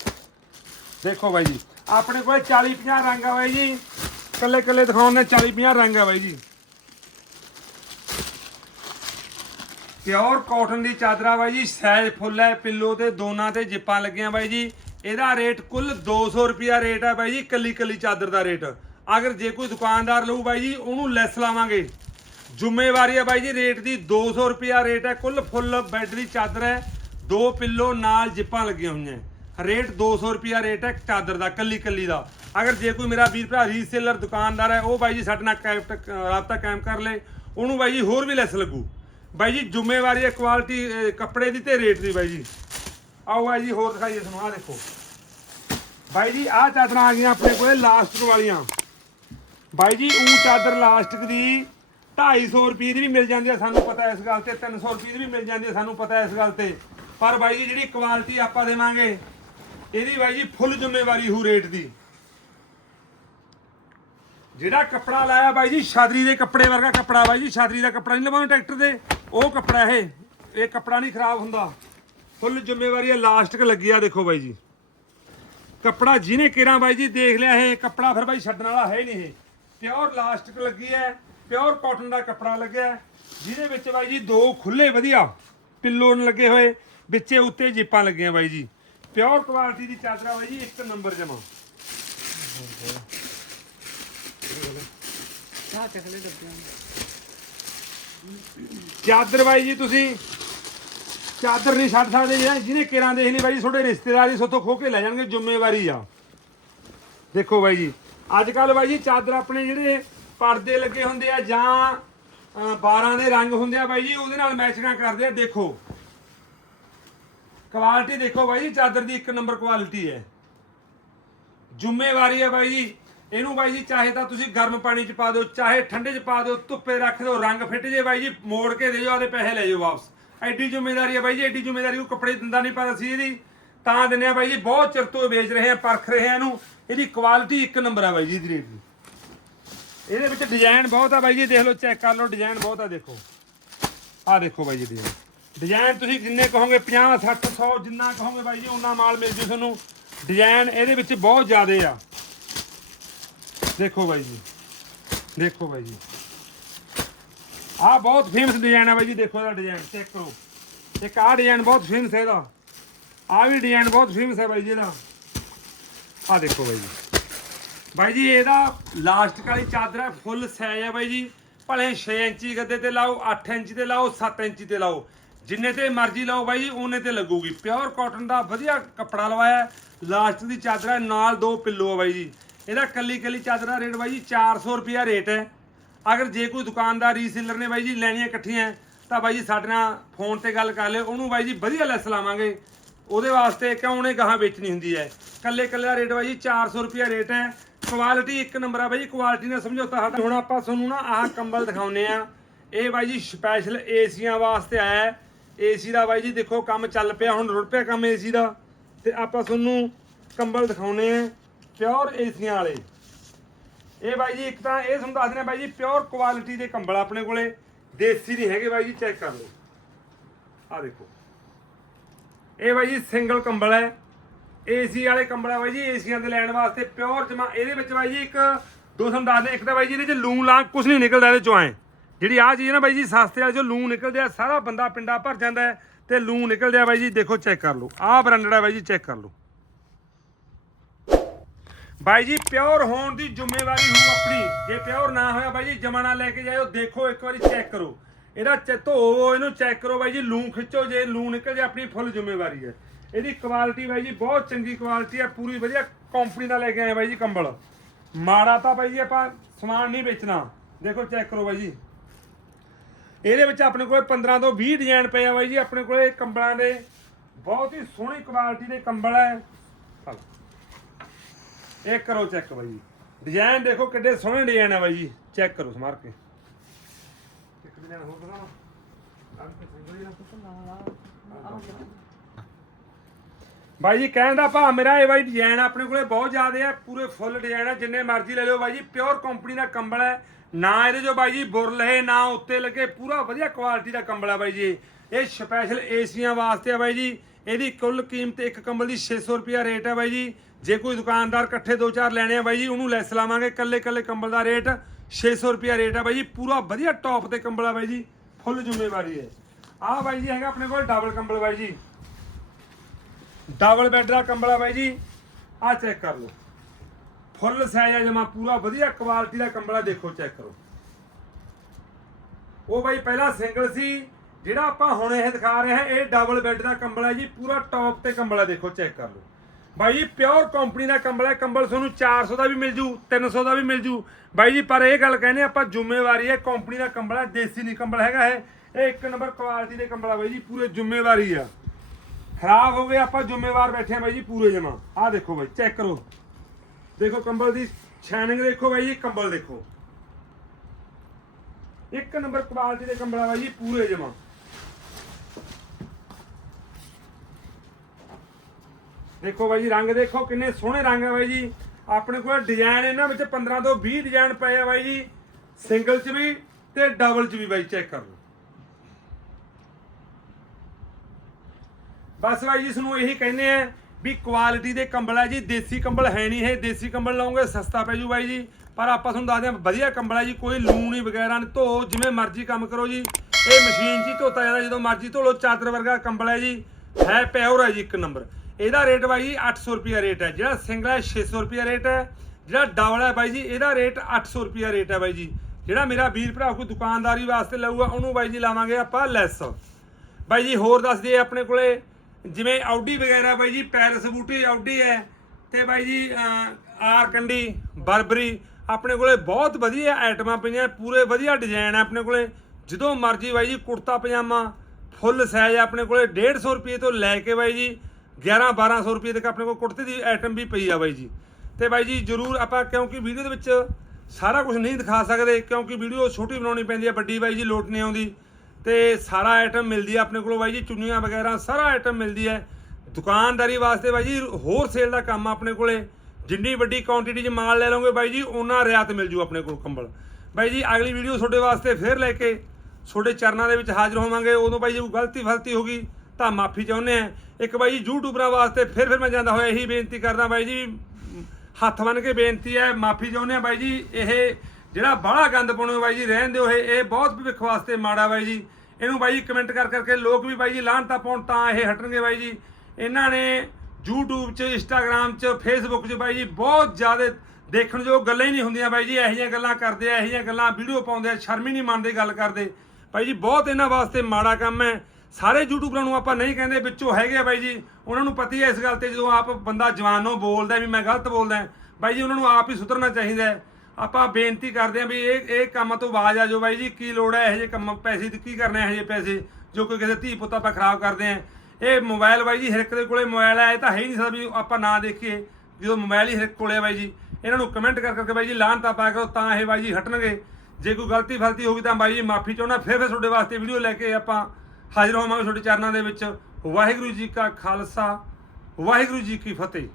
ਦੇਖੋ ਬਾਈ ਜੀ, ਆਪਣੇ ਕੋਲ 40 50 ਰੰਗ ਆ ਬਾਈ ਜੀ। ਕੱਲੇ ਕੱਲੇ ਦਿਖਾਉਣੇ 40 50 ਰੰਗ ਆ ਬਾਈ ਜੀ। ਪਿਓਰ ਕਾਟਨ ਦੀ ਚਾਦਰਾ ਬਾਈ ਜੀ ਸਾਈਜ਼ ਫੁੱਲ ਹੈ, ਪਿੱਲੋ ਤੇ ਦੋਨਾਂ ਤੇ ਜਿੱਪਾਂ ਲੱਗੀਆਂ ਬਾਈ ਜੀ। ਇਹਦਾ ਰੇਟ ਕੁੱਲ 200 ਰੁਪਿਆ ਰੇਟ ਹੈ ਬਾਈ ਜੀ ਕੱਲੀ ਕੱਲੀ ਚਾਦਰ ਦਾ ਰੇਟ ਅਗਰ ਜੇ ਕੋਈ ਦੁਕਾਨਦਾਰ ਲਊ ਬਾਈ ਜੀ, ਉਹਨੂੰ ਲੈਸ ਲਾਵਾਂਗੇ। ਜ਼ਿੰਮੇਵਾਰੀ ਹੈ ਬਾਈ ਜੀ, ਰੇਟ ਦੀ 200 ਰੁਪਿਆ ਰੇਟ ਹੈ, ਕੁੱਲ ਫੁੱਲ ਬੈੱਡ ਦੀ ਚਾਦਰ ਹੈ, ਦੋ ਪਿੱਲੋ ਨਾਲ ਜਿੱਪਾਂ ਲੱਗੀਆਂ ਹੋਈਆਂ। ਰੇਟ 200 ਰੁਪਿਆ ਰੇਟ ਹੈ, ਚਾਦਰ ਦਾ ਕੱਲੀ ਕੱਲੀ ਦਾ। ਅਗਰ ਜੇ ਕੋਈ ਮੇਰਾ ਵੀਰ ਭਰਾ ਰੀਸੇਲਰ ਦੁਕਾਨਦਾਰ ਹੈ, ਉਹ ਬਾਈ ਜੀ ਸਾਡੇ ਨਾਲ ਕੈਪਟ ਰਾਬਤਾ ਕਾਇਮ ਕਰ ਲੇ, ਉਹਨੂੰ ਬਾਈ ਜੀ ਹੋਰ ਵੀ ਲੈਸ ਲੱਗੂ। ਬਾਈ ਜੀ, ਜ਼ਿੰਮੇਵਾਰੀ ਹੈ ਕੁਆਲਿਟੀ ਕੱਪੜੇ ਦੀ ਤੇ ਰੇਟ ਦੀ ਬਾਈ ਜੀ। ਆਓ ਬਾਈ ਜੀ, ਹੋਰ ਦਿਖਾਈਏ ਤੁਹਾਨੂੰ, ਆਹ ਦੇਖੋ। ਬਾਈ ਜੀ, ਆਹ ਚਾਦਰਾਂ ਆ ਗਈਆਂ ਆਪਣੇ ਕੋਲੇ ਲਾਸਟਿਕ ਵਾਲੀਆਂ। ਬਾਈ ਜੀ ਉਹ ਚਾਦਰ ਲਾਸਟਿਕ ਦੀ 250 ਰੁਪਏ ਦੀ ਵੀ ਮਿਲ ਜਾਂਦੀ ਹੈ ਸਾਨੂੰ ਪਤਾ ਇਸ ਗੱਲ ਤੇ 300 ਰੁਪਏ ਦੀ ਵੀ ਮਿਲ ਜਾਂਦੀ ਹੈ ਸਾਨੂੰ ਪਤਾ ਇਸ ਗੱਲ ਤੇ। ਪਰ ਬਾਈ ਜੀ, ਜਿਹੜੀ ਕੁਆਲਿਟੀ ਆਪਾਂ ਦੇਵਾਂਗੇ, ਇਹਦੀ ਬਾਈ ਜੀ ਫੁੱਲ ਜ਼ਿੰਮੇਵਾਰੀ ਹੂ ਰੇਟ ਦੀ। ਜਿਹੜਾ ਕੱਪੜਾ ਲਾਇਆ ਬਾਈ ਜੀ, ਛਾਦਰੀ ਦੇ ਕੱਪੜੇ ਵਰਗਾ ਕੱਪੜਾ, ਬਾਈ ਜੀ, ਛਾਦਰੀ ਦਾ ਕੱਪੜਾ ਨਹੀਂ ਲਵਾਉਣਾ ਟਰੈਕਟਰ ਦੇ, ਉਹ ਕੱਪੜਾ ਇਹ ਇਹ ਕੱਪੜਾ ਨਹੀਂ ਖਰਾਬ ਹੁੰਦਾ। ਫੁੱਲ ਜ਼ਿੰਮੇਵਾਰੀ ਹੈ ਲਾਸਟਿਕ ਲੱਗੀ ਆ, ਦੇਖੋ ਬਾਈ ਜੀ। ਕੱਪੜਾ ਜਿਹਨੇ ਕਿਰਾਂ ਬਾਈ ਜੀ ਦੇਖ ਲਿਆ ਇਹ, ਕੱਪੜਾ ਫਿਰ ਬਾਈ ਛੱਡਣ ਵਾਲਾ ਹੈ ਨਹੀਂ ਇਹ। ਪਿਓਰ ਲਾਸਟਿਕ ਲੱਗੀ ਹੈ। ਪਿਓਰ ਕਾਟਨ ਦਾ ਕੱਪੜਾ ਲੱਗਿਆ ਜਿਹਦੇ ਵਿੱਚ ਬਾਈ ਜੀ ਦੋ ਖੁੱਲੇ ਵਧੀਆ ਪਿੱਲੋ ਲੱਗੇ ਹੋਏ, ਵਿੱਚੇ ਉੱਤੇ ਜਿੱਪਾਂ ਲੱਗੀਆਂ ਬਾਈ ਜੀ। ਪਿਓਰ ਕੁਆਲਿਟੀ ਦੀ ਚਾਦਰਾ ਬਾਈ ਜੀ, ਇੱਕ ਨੰਬਰ ਜਮਾ। ਚਾਦਰ ਬਾਈ ਜੀ ਤੁਸੀਂ, ਚਾਦਰ ਨਹੀਂ ਛੱਡ ਸਕਦੇ ਜਿਹੜਾ- ਜਿਹਨੇ ਕਿਰਾਂ ਦੇਖ ਲਈ ਬਾਈ ਜੀ, ਤੁਹਾਡੇ ਰਿਸ਼ਤੇਦਾਰ ਹੀ ਸੋਥੋਂ ਖੋ ਕੇ ਲੈ ਜਾਣਗੇ, ਜ਼ਿੰਮੇਵਾਰੀ ਆ। ਦੇਖੋ ਬਾਈ ਜੀ, ਅੱਜ ਕੱਲ ਬਾਈ ਜੀ ਚਾਦਰ ਆਪਣੇ ਜਿਹੜੇ ਪਰਦੇ ਲੱਗੇ ਹੁੰਦੇ ਆ ਜਾਂ ਅ, 12 ਦੇ ਰੰਗ ਹੁੰਦੇ ਆ ਬਾਈ ਜੀ ਉਹਦੇ ਨਾਲ ਮੈਚਿੰਗਾਂ ਕਰਦੇ ਆ ਦੇਖੋ। ਕੁਆਲਿਟੀ ਦੇਖੋ ਬਾਈ ਜੀ ਚਾਦਰ ਦੀ ਇੱਕ ਨੰਬਰ ਕੁਆਲਿਟੀ ਹੈ। ਜ਼ਿੰਮੇਵਾਰੀ ਹੈ ਬਾਈ ਜੀ ਇਹਨੂੰ ਬਾਈ ਜੀ ਚਾਹੇ ਤਾਂ ਤੁਸੀਂ ਗਰਮ ਪਾਣੀ ਚ ਪਾ ਦਿਓ ਚਾਹੇ ਠੰਡੇ ਚ ਪਾ ਦਿਓ ਧੁੱਪੇ ਰੱਖ ਦਿਓ ਰੰਗ ਫਿੱਟ ਜੇ ਬਾਈ ਜੀ ਮੋੜ ਕੇ ਦੇ ਜਾਓ ਆਦੇ ਪੈਸੇ ਲੈ ਜਾਓ ਵਾਪਸ। ਐਡੀ ਜ਼ਿੰਮੇਵਾਰੀ ਹੈ ਬਾਈ ਜੀ ਐਡੀ ਜ਼ਿੰਮੇਵਾਰੀ ਉਹ ਕੱਪੜੇ ਦਿੰਦਾ ਨਹੀਂ ਪਰ ਅਸੀਂ ਇਹਦੀ ਤਾਂ ਦਿੰਨੇ ਆ ਬਾਈ ਜੀ ਬਹੁਤ ਚਿਰ ਤੋਂ ਵੇਚ ਰਹੇ ਆ ਪਰਖ ਰਹੇ ਆ ਇਹਨੂੰ। ਇਹਦੀ ਕੁਆਲਿਟੀ ਇੱਕ ਨੰਬਰ ਆ ਬਾਈ ਜੀ ਦੀ ਰੇਟ ਦੀ। ਇਹਦੇ ਵਿੱਚ ਡਿਜ਼ਾਈਨ ਬਹੁਤ ਆ ਬਾਈ ਜੀ, ਦੇਖ ਲਓ ਚੈੱਕ ਕਰ ਲਓ ਡਿਜ਼ਾਈਨ ਬਹੁਤ ਆ, ਦੇਖੋ। ਆ ਦੇਖੋ ਬਾਈ ਜੀ ਡਿਜ਼ਾਈਨ ਡਿਜ਼ਾਈਨ ਤੁਸੀਂ ਜਿੰਨੇ ਕਹੋਗੇ 50 60 100 ਜਿੰਨਾ ਕਹੋਗੇ ਬਾਈ ਜੀ ਉਨਾ ਮਾਲ ਮਿਲ ਜੂ ਤੁਹਾਨੂੰ। ਡਿਜ਼ਾਈਨ ਇਹਦੇ ਵਿੱਚ ਬਹੁਤ ਜ਼ਿਆਦੇ ਆ। ਦੇਖੋ ਬਾਈ ਜੀ, ਦੇਖੋ ਬਾਈ ਜੀ। ਆਹ ਬਹੁਤ ਫੇਮਸ ਡਿਜ਼ਾਈਨ ਆ ਬਾਈ ਜੀ, ਦੇਖੋ ਇਹਦਾ ਡਿਜ਼ਾਈਨ ਚੈੱਕ ਕਰੋ। ਇੱਕ ਆਹ ਡਿਜ਼ਾਈਨ ਬਹੁਤ ਫੇਮਸ ਹੈ ਇਹਦਾ। ਆਹ ਵੀ ਡਿਜ਼ਾਈਨ ਬਹੁਤ ਫੇਮਸ ਹੈ ਬਾਈ ਜੀ ਇਹਦਾ। ਆਹ ਦੇਖੋ ਬਾਈ ਜੀ। ਬਾਈ ਜੀ, ਇਹਦਾ ਲਾਸਟਿਕ ਵਾਲੀ ਚਾਦਰ ਹੈ ਫੁੱਲ ਸਾਈਜ਼ ਹੈ ਬਾਈ ਜੀ। ਭਲੇ 6 ਇੰਚੀ ਗੱਦੇ ਤੇ ਲਾਓ 8 ਇੰਚੀ ਤੇ ਲਾਓ 7 ਇੰਚੀ ਤੇ ਲਾਓ। ਜਿੰਨੇ ਤੇ ਮਰਜ਼ੀ ਲਾਓ ਬਾਈ ਜੀ ਉਹਨੇ ਤੇ ਲੱਗੂਗੀ। ਪਿਓਰ ਕਾਟਨ ਦਾ ਵਧੀਆ ਕੱਪੜਾ ਲਵਾਇਆ ਲਾਸਟ ਦੀ ਚਾਦਰ ਹੈ ਨਾਲ ਦੋ ਪਿੱਲੋ ਆ ਬਾਈ ਜੀ। ਇਹਦਾ ਕੱਲੀ ਕੱਲੀ ਚਾਦਰ ਦਾ ਰੇਟ ਬਾਈ ਜੀ 400 ਰੁਪਿਆ ਰੇਟ ਹੈ। ਅਗਰ ਜੇ ਕੋਈ ਦੁਕਾਨਦਾਰ ਰੀਸੇਲਰ ਨੇ ਬਾਈ ਜੀ ਲੈਣੀਆਂ ਇਕੱਠੀਆਂ, ਤਾਂ ਬਾਈ ਜੀ ਸਾਡੇ ਨਾਲ ਫੋਨ ਤੇ ਗੱਲ ਕਰ ਲਿਓ। ਉਹਨੂੰ ਬਾਈ ਜੀ ਵਧੀਆ ਲੈਸ ਲਾਵਾਂਗੇ। ਉਹਦੇ ਵਾਸਤੇ ਕਿਉਂ ਉਹਨੇ ਗਾਹਾਂ ਵੇਚਣੀ ਹੁੰਦੀ ਹੈ? ਕੱਲੇ ਕੱਲੇ ਦਾ ਰੇਟ ਬਾਈ ਜੀ 400 ਰੁਪਿਆ ਰੇਟ ਹੈ। ਕੁਆਲਿਟੀ ਇੱਕ ਨੰਬਰ ਆ ਬਾਈ ਜੀ ਕੁਆਲਿਟੀ ਨਾਲ ਸਮਝੌਤਾ ਸਾਡਾ। ਹੁਣ ਆਪਾਂ ਤੁਹਾਨੂੰ ਨਾ ਆਹ ਕੰਬਲ ਦਿਖਾਉਨੇ ਆ ਇਹ ਬਾਈ ਜੀ ਸਪੈਸ਼ਲ ਏਸੀਆਂ ਵਾਸਤੇ ਆਇਆ ਹੈ। ਏਸੀ ਦਾ ਬਾਈ ਜੀ ਦੇਖੋ ਕੰਮ ਚੱਲ ਪਿਆ, ਹੁਣ ਰੁੜ ਪਿਆ ਕੰਮ ਏਸੀ ਦਾ। ਤੇ ਆਪਾਂ ਤੁਹਾਨੂੰ ਕੰਬਲ ਦਿਖਾਉਨੇ ਆ ਪਿਓਰ ਏਸੀਆਂ ਵਾਲੇ। ਇਹ ਬਾਈ ਜੀ ਇੱਕ ਤਾਂ ਇਹ ਤੁਹਾਨੂੰ ਦੱਸ ਦਿੰਦੇ ਬਾਈ ਜੀ ਪਿਓਰ ਕੁਆਲਿਟੀ ਦੇ ਕੰਬਲ ਆਪਣੇ ਕੋਲੇ। ਦੇਸੀ ਨਹੀਂ ਹੈਗੇ ਬਾਈ ਜੀ ਚੈੱਕ ਕਰ ਲਓ। ਆ ਦੇਖੋ। ਇਹ ਬਾਈ ਜੀ ਸਿੰਗਲ ਕੰਬਲ ਹੈ। ਏਸੀ ਵਾਲੇ ਕੰਬਲ ਹੈ ਬਾਈ ਜੀ ਏਸੀਆਂ ਦੇ ਲੈਣ ਵਾਸਤੇ ਪਿਓਰ ਜਮਾ ਇਹਦੇ ਵਿੱਚ ਬਾਈ ਜੀ ਇੱਕ, ਦੋ ਤੁਹਾਨੂੰ ਦੱਸਦੇ ਇੱਕ ਤਾਂ ਬਾਈ ਜੀ ਇਹਦੇ ਚ ਲੂਣ ਲਾਂ ਕੁਝ ਨਹੀਂ ਨਿਕਲਦਾ ਇਹਦੇ ਚੋਂ ਐ। ਜਿਹੜੀ ਆ ਚੀਜ਼ ਨਾ ਬਾਈ ਜੀ, ਸਸਤੇ ਵਾਲੇ ਚੋਂ ਲੂਣ ਨਿਕਲਦੇ ਆ, ਸਾਰਾ ਬੰਦਾ ਪਿੰਡਾ ਭਰ ਜਾਂਦਾ ਹੈ ਤੇ ਲੂਣ ਨਿਕਲਦੇ ਆ ਬਾਈ ਜੀ, ਦੇਖੋ ਚੈੱਕ ਕਰ ਲਓ। ਆਹ ਬ੍ਰਾਂਡਡ ਹੈ ਬਾਈ ਜੀ ਚੈੱਕ ਕਰ ਲਓ। ਬਾਈ ਜੀ ਪਿਓਰ ਹੋਣ ਦੀ ਜ਼ਿੰਮੇਵਾਰੀ ਹੋ ਆਪਣੀ। ਜੇ ਪਿਓਰ ਨਾ ਹੋਇਆ ਬਾਈ ਜੀ, ਜਮਾਨਾ ਲੈ ਕੇ ਜਾਇਓ, ਦੇਖੋ ਇੱਕ ਵਾਰੀ ਚੈੱਕ ਕਰੋ। ਇਹਦਾ ਚ ਧੋਵੋ, ਇਹਨੂੰ ਚੈੱਕ ਕਰੋ ਬਾਈ ਜੀ, ਲੂਣ ਖਿੱਚੋ, ਜੇ ਲੂਣ ਨਿਕਲ ਜੇ, ਆਪਣੀ ਫੁੱਲ ਜ਼ਿੰਮੇਵਾਰੀ ਹੈ। ਇਹਦੀ ਕੁਆਲਿਟੀ ਬਾਈ ਜੀ, ਬਹੁਤ ਚੰਗੀ ਕੁਆਲਿਟੀ ਹੈ, ਪੂਰੀ ਵਧੀਆ ਕੰਪਨੀ ਦਾ ਲੈ ਕੇ ਆਏ ਬਾਈ ਜੀ ਕੰਬਲ। ਮਾੜਾ ਤਾਂ ਬਾਈ ਜੀ ਆਪਾਂ ਸਮਾਨ ਨਹੀਂ ਵੇਚਣਾ। ਦੇਖੋ ਚੈੱਕ ਕਰੋ ਬਾਈ ਜੀ। ਇਹਦੇ ਵਿੱਚ ਆਪਣੇ ਕੋਲ 15 ਤੋਂ 20 ਡਿਜ਼ਾਈਨ ਪਏ ਆ ਬਾਈ ਜੀ, ਆਪਣੇ ਕੋਲੇ ਕੰਬਲਾਂ ਦੇ। ਬਹੁਤ ਹੀ ਸੋਹਣੀ ਕੁਆਲਿਟੀ ਦੇ ਕੰਬਲ ਹੈ। ਇਹ ਕਰੋ ਚੈੱਕ ਬਾਈ ਜੀ। ਡਿਜ਼ਾਈਨ ਦੇਖੋ ਕਿੱਡੇ ਸੋਹਣੇ ਡਿਜ਼ਾਈਨ ਆ ਬਾਈ ਜੀ। ਚੈੱਕ ਕਰੋ ਸਮਾਰ ਕੇ ਇੱਕ ਡਿਜ਼ਾਈਨ ਹੋਰ ਦਿਖਾਵਾਂ ਬਾਈ ਜੀ, ਕਹਿਣ ਦਾ ਭਾਅ ਮੇਰਾ ਇਹ ਬਾਈ ਡਿਜ਼ਾਈਨ ਆਪਣੇ ਕੋਲੇ ਬਹੁਤ ਜ਼ਿਆਦੇ ਆ, ਪੂਰੇ ਫੁੱਲ ਡਿਜ਼ਾਈਨ ਆ, ਜਿੰਨੇ ਮਰਜ਼ੀ ਲੈ ਲਿਓ ਬਾਈ ਜੀ ਪਿਓਰ ਕੰਪਨੀ ਦਾ ਕੰਬਲ ਹੈ। ਨਾ ਇਹਦੇ ਜੋ ਬਾਈ ਜੀ ਬੁਰਲ ਹੈ ਨਾ ਉੱਤੇ ਲੱਗੇ ਪੂਰਾ ਵਧੀਆ ਕੁਆਲਿਟੀ ਦਾ ਕੰਬਲ ਆ ਬਾਈ ਜੀ। ਇਹ ਸਪੈਸ਼ਲ ਏਸੀਆਂ ਵਾਸਤੇ ਆ ਬਾਈ ਜੀ। ਇਹਦੀ ਕੁੱਲ ਕੀਮਤ ਇੱਕ ਕੰਬਲ ਦੀ 600 ਰੁਪਿਆ ਰੇਟ ਹੈ ਬਾਈ ਜੀ। ਜੇ ਕੋਈ ਦੁਕਾਨਦਾਰ ਇਕੱਠੇ ਦੋ ਚਾਰ ਲੈਣੇ ਆ ਬਾਈ ਜੀ, ਉਹਨੂੰ ਲੈਸ ਲਾਵਾਂਗੇ ਕੱਲੇ ਕੱਲੇ ਕੰਬਲ ਦਾ ਰੇਟ 600 ਰੁਪਿਆ ਰੇਟ ਹੈ ਬਾਈ ਜੀ, ਪੂਰਾ ਵਧੀਆ ਟੌਪ ਤੇ ਕੰਬਲ ਆ ਬਾਈ ਜੀ, ਫੁੱਲ ਜ਼ਿੰਮੇਵਾਰੀ ਹੈ। ਆਹ ਬਾਈ ਜੀ ਹੈਗਾ ਆਪਣੇ ਕੋਲ ਡਬਲ ਕੰਬਲ ਬਾਈ ਜੀ। ਡਬਲ ਬੈੱਡ ਦਾ ਕੰਬਲ ਆ ਬਾਈ ਜੀ, ਆਹ ਚੈੱਕ ਕਰ ਲਓ। ਫੁੱਲ ਸਾਈਜ਼ ਆ ਜਮਾ, ਪੂਰਾ ਵਧੀਆ ਕੁਆਲਿਟੀ ਦਾ ਕੰਬਲ ਆ ਦੇਖੋ ਚੈੱਕ ਕਰੋ। ਉਹ ਬਾਈ ਪਹਿਲਾਂ ਸਿੰਗਲ ਸੀ, ਜਿਹੜਾ ਆਪਾਂ ਹੁਣ ਇਹ ਦਿਖਾ ਰਹੇ ਹਾਂ, ਇਹ ਡਬਲ ਬੈੱਡ ਦਾ ਕੰਬਲ ਹੈ ਜੀ, ਪੂਰਾ ਟੌਪ ਤੇ ਕੰਬਲ ਹੈ ਦੇਖੋ ਚੈੱਕ ਕਰ ਲਓ। ਬਾਈ ਜੀ ਪਿਓਰ ਕੰਪਨੀ ਦਾ ਕੰਬਲ ਹੈ। ਕੰਬਲ ਤੁਹਾਨੂੰ 400 ਦਾ ਵੀ ਮਿਲ ਜੂ 300 ਦਾ ਵੀ ਮਿਲ ਜੂ। ਬਾਈ ਜੀ, ਪਰ ਇਹ ਗੱਲ ਕਹਿੰਦੇ ਆਪਾਂ ਜ਼ਿੰਮੇਵਾਰੀ ਹੈ ਕੰਪਨੀ ਦਾ ਕੰਬਲ ਹੈ, ਦੇਸੀ ਨਹੀਂ ਕੰਬਲ ਹੈਗਾ ਇਹ। ਇਹ ਇੱਕ ਨੰਬਰ ਕੁਆਲਿਟੀ ਦੇ ਕੰਬਲ ਆ ਬਾਈ ਜੀ, ਪੂਰੇ ਜ਼ਿੰਮੇਵਾਰੀ ਆ। ਖਰਾਬ ਹੋ ਗਏ, ਆਪਾਂ ਜ਼ਿੰਮੇਵਾਰ ਬੈਠੇ ਆ ਬਾਈ ਜੀ, ਪੂਰੇ ਜਮਾ। ਆਹ ਦੇਖੋ ਬਾਈ ਚੈੱਕ ਕਰੋ। ਦੇਖੋ ਕੰਬਲ ਦੀ ਸ਼ਾਈਨਿੰਗ ਦੇਖੋ ਬਾਈ ਜੀ, ਕੰਬਲ ਦੇਖੋ। ਇੱਕ ਨੰਬਰ ਕੁਆਲਿਟੀ ਦੇ ਕੰਬਲ ਆ ਬਾਈ ਜੀ, ਪੂਰੇ ਜਮਾ। ਦੇਖੋ ਬਾਈ ਜੀ, ਰੰਗ ਦੇਖੋ ਕਿੰਨੇ ਸੋਹਣੇ ਰੰਗ ਆ ਬਾਈ ਜੀ। ਆਪਣੇ ਕੋਲ ਡਿਜ਼ਾਈਨ ਇਹਨਾਂ ਵਿੱਚ 15 ਤੋਂ 20 ਡਿਜ਼ਾਈਨ ਪਏ ਆ ਬਾਈ ਜੀ। ਸਿੰਗਲ ਚ ਵੀ ਤੇ ਡਬਲ ਚ ਵੀ ਬਾਈ ਚੈੱਕ ਕਰ ਲਓ। ਬਸ ਬਾਈ ਜੀ ਸਾਨੂੰ ਇਹੀ ਕਹਿੰਦੇ ਆ ਵੀ ਕੁਆਲਿਟੀ ਦੇ ਕੰਬਲ ਹੈ ਜੀ, ਦੇਸੀ ਕੰਬਲ ਹੈ ਨਹੀਂ ਇਹ। ਦੇਸੀ ਕੰਬਲ ਲਾਉਂਗੇ ਸਸਤਾ ਪੈ ਜੂ ਬਾਈ ਜੀ। ਪਰ ਆਪਾਂ ਤੁਹਾਨੂੰ ਦੱਸਦੇ ਆ, ਵਧੀਆ ਕੰਬਲ ਹੈ ਜੀ, ਕੋਈ ਲੂਣ ਨਹੀਂ ਵਗੈਰਾ ਨਹੀਂ ਧੋ ਜਿਵੇਂ ਮਰਜ਼ੀ ਕੰਮ ਕਰੋ ਜੀ। ਇਹ ਮਸ਼ੀਨ 'ਚ ਹੀ ਧੋਤਾ ਜਾਂਦਾ, ਜਦੋਂ ਮਰਜ਼ੀ ਧੋ ਲਓ, ਚਾਦਰ ਵਰਗਾ ਕੰਬਲ ਹੈ ਜੀ। ਹੈ ਪਿਓਰ ਹੈ ਜੀ ਇੱਕ ਨੰਬਰ ਇਹਦਾ ਰੇਟ ਬਾਈ ਜੀ 800 ਰੁਪਿਆ ਰੇਟ ਹੈ। ਜਿਹੜਾ ਸਿੰਗਲ ਹੈ 600 ਰੁਪਿਆ ਰੇਟ ਹੈ। ਜਿਹੜਾ ਡਬਲ ਹੈ ਬਾਈ ਜੀ, ਇਹਦਾ ਰੇਟ 800 ਰੁਪਿਆ ਰੇਟ ਹੈ ਬਾਈ ਜੀ। ਜਿਹੜਾ ਮੇਰਾ ਵੀਰ ਭਰਾ ਕੋਈ ਦੁਕਾਨਦਾਰੀ ਵਾਸਤੇ ਲਊਗਾ, ਉਹਨੂੰ ਬਾਈ ਜੀ ਲਾਵਾਂਗੇ ਆਪਾਂ ਲੈਸ। ਬਾਈ ਜੀ, ਹੋਰ ਦੱਸ ਦਈਏ ਆਪਣੇ ਕੋਲੇ, ਜਿਵੇਂ ਆਡੀ ਵਗੈਰਾ ਬਾਈ ਜੀ ਪੈਰਿਸ ਬੂਟੀ ਆਡੀ ਹੈ। ਤੇ ਬਾਈ ਜੀ ਆਰ ਕੰਡੀ ਬਰਬਰੀ ਆਪਣੇ ਕੋਲੇ ਬਹੁਤ ਵਧੀਆ ਆਈਟਮਾਂ ਪਈਆਂ, ਪੂਰੇ ਵਧੀਆ ਡਿਜ਼ਾਈਨ ਹੈ ਆਪਣੇ ਕੋਲੇ। ਜਦੋਂ ਮਰਜ਼ੀ ਬਾਈ ਜੀ ਕੁੜਤਾ ਪਜਾਮਾ ਫੁੱਲ ਸਾਈਜ਼ ਆਪਣੇ ਕੋਲੇ 150 ਰੁਪਏ ਤੋਂ ਲੈ ਕੇ ਬਾਈ ਜੀ 11 1200 ਰੁਪਏ ਤੱਕ ਆਪਣੇ ਕੋਲ ਕੁੜਤੇ ਦੀ ਆਈਟਮ ਵੀ ਪਈ ਆ ਬਾਈ ਜੀ। ਤੇ ਬਾਈ ਜੀ ਜਰੂਰ ਆਪਾਂ ਕਿਉਂਕਿ ਵੀਡੀਓ ਦੇ ਵਿੱਚ ਸਾਰਾ ਕੁਝ ਨਹੀਂ ਦਿਖਾ ਸਕਦੇ, ਕਿਉਂਕਿ ਵੀਡੀਓ ਛੋਟੀ ਬਣਾਉਣੀ ਪੈਂਦੀ ਹੈ ਵੱਡੀ ਬਾਈ ਜੀ ਲੋਟ ਨਹੀਂ ਆਉਂਦੀ। ਤੇ ਸਾਰਾ ਆਈਟਮ ਮਿਲਦੀ ਹੈ ਆਪਣੇ ਕੋਲ ਬਾਈ ਜੀ, ਚੁੰਨੀਆਂ ਵਗੈਰਾ, ਸਾਰਾ ਆਈਟਮ ਮਿਲਦੀ ਹੈ ਦੁਕਾਨਦਾਰੀ ਵਾਸਤੇ ਬਾਈ ਜੀ, ਹੋਰ ਸੇਲ ਦਾ ਕੰਮ ਆਪਣੇ ਕੋਲੇ। ਜਿੰਨੀ ਵੱਡੀ ਕੁਆਂਟੀਟੀ 'ਚ ਮਾਲ ਲੈ ਲਓਗੇ ਬਾਈ ਜੀ ਉਹਨਾਂ ਰਿਆਤ ਮਿਲ ਜੂ ਆਪਣੇ ਕੋਲ ਕੰਬਲ। ਬਾਈ ਜੀ, ਅਗਲੀ ਵੀਡੀਓ ਤੁਹਾਡੇ ਵਾਸਤੇ ਫੇਰ ਲੈ ਕੇ ਤੁਹਾਡੇ ਚਰਨਾਂ ਦੇ ਵਿੱਚ ਹਾਜ਼ਰ ਹੋਵਾਂਗੇ। ਉਦੋਂ ਬਾਈ ਜੀ ਕੋਈ ਗਲਤੀ ਫਲਤੀ ਹੋ ਗਈ ਤਾਂ ਮਾਫੀ ਚਾਹੁੰਦੇ ਆ ਇੱਕ ਬਾਈ ਜੀ ਯੂਟਿਊਬਰਾਂ ਵਾਸਤੇ ਫਿਰ ਫਿਰ ਮੈਂ ਜਾਂਦਾ ਹੋਇਆ, ਇਹੀ ਬੇਨਤੀ ਕਰਦਾ ਬਾਈ ਜੀ, ਹੱਥ ਬੰਨ ਕੇ ਬੇਨਤੀ ਹੈ, ਮਾਫੀ ਚਾਹੁੰਦੇ ਆ ਬਾਈ ਜੀ, ਇਹ ਜਿਹੜਾ ਬਾਹਲਾ ਗੰਦ ਪਾਉਣੇ ਬਾਈ ਜੀ ਰਹਿਣ ਦਿਓ, ਇਹ ਇਹ ਬਹੁਤ ਭਵਿੱਖ ਵਾਸਤੇ ਮਾੜਾ ਬਾਈ ਜੀ। ਇਹਨੂੰ ਬਾਈ ਜੀ ਕਮੈਂਟ ਕਰ ਕਰਕੇ ਲੋਕ ਵੀ ਬਾਈ ਜੀ ਲਾਹਨਤਾ ਪਾਉਣ, ਤਾਂ ਇਹ ਹਟਣਗੇ ਬਾਈ ਜੀ। ਇਹਨਾਂ ਨੇ YouTube 'ਚ, Instagram 'ਚ, Facebook 'ਚ ਬਾਈ ਜੀ ਬਹੁਤ ਜ਼ਿਆਦਾ ਦੇਖਣ ਜੋ ਗੱਲਾਂ ਹੀ ਨਹੀਂ ਹੁੰਦੀਆਂ ਬਾਈ ਜੀ। ਇਹੋ ਜਿਹੀਆਂ ਗੱਲਾਂ ਕਰਦੇ ਆ, ਇਹੋ ਜਿਹੀਆਂ ਗੱਲਾਂ ਵੀਡੀਓ ਪਾਉਂਦੇ ਆ, ਸ਼ਰਮ ਹੀ ਨਹੀਂ ਮੰਨਦੇ ਗੱਲ ਕਰਦੇ। ਬਾਈ ਜੀ ਬਹੁਤ ਇਹਨਾਂ ਵਾਸਤੇ ਮਾੜਾ ਕੰਮ ਹੈ। ਸਾਰੇ ਯੂਟਿਊਬਰਾਂ ਨੂੰ ਆਪਾਂ ਨਹੀਂ ਕਹਿੰਦੇ ਵਿੱਚੋਂ ਹੈਗੇ ਆ ਬਾਈ ਜੀ। ਉਹਨਾਂ ਨੂੰ ਪਤੀ ਹੈ ਇਸ ਗੱਲ ਤੇ, ਜਦੋਂ ਆਪ ਬੰਦਾ ਜਵਾਨੋਂ ਬੋਲਦਾ ਵੀ ਮੈਂ ਗਲਤ ਬੋਲਦਾ ਬਾਈ ਜੀ ਉਹਨਾਂ ਨੂੰ ਆਪ ਹੀ ਸੁਧਰਨਾ ਚਾਹੀਦਾ ਆਪਾਂ ਬੇਨਤੀ ਕਰਦੇ ਆਂ ਵੀ ਇਹ ਇਹ ਕੰਮ ਤੋਂ ਬਾਜ ਆ ਜੋ ਬਾਈ ਜੀ, ਕੀ ਲੋੜ ਹੈ ਇਹੋ ਜਿਹੇ ਕੰਮ ਪੈਸੇ ਦੀ, ਕੀ ਕਰਨੇ ਇਹੋ ਜਿਹੇ ਪੈਸੇ, ਜੋ ਕੋਈ ਕਿਸੇ ਧੀ ਪੁੱਤ ਆਪਾਂ ਖਰਾਬ ਕਰਦੇ ਆਂ ਇਹ ਮੋਬਾਈਲ ਬਾਈ ਜੀ, ਹਰ ਇੱਕ ਦੇ ਕੋਲੇ ਮੋਬਾਈਲ ਹੈ, ਇਹ ਤਾਂ ਹੈ ਹੀ ਨਹੀਂ ਸਕਦਾ ਵੀ ਆਪਾਂ ਨਾ ਦੇਖੀਏ, ਜਦੋਂ ਮੋਬਾਈਲ ਹੀ ਹਰ ਇੱਕ ਕੋਲੇ ਆ ਬਾਈ ਜੀ। ਇਹਨਾਂ ਨੂੰ ਕਮੈਂਟ ਕਰ, ਕਰਕੇ ਬਾਈ ਜੀ ਲਾਹਨਤਾ ਪਾ ਕਰੋ, ਤਾਂ ਇਹ ਬਾਈ ਜੀ ਹਟਣਗੇ। ਜੇ ਕੋਈ ਗਲਤੀ ਫਲਤੀ ਹੋ ਗਈ ਤਾਂ ਬਾਈ ਜੀ ਮਾਫੀ ਚਾਹੁੰਦਾ, ਫਿਰ ਫਿਰ ਤੁਹਾਡੇ ਵਾਸਤੇ ਵੀਡੀਓ ਲੈ ਕੇ ਆਪਾਂ ਹਾਜ਼ਰ ਹੋਵਾਂਗੇ ਤੁਹਾਡੇ ਚਰਨਾਂ ਦੇ ਵਿੱਚ। ਵਾਹਿਗੁਰੂ ਜੀ ਕਾ ਖਾਲਸਾ ਵਾਹਿਗੁਰੂ ਜੀ ਕੀ ਫਤਿਹ।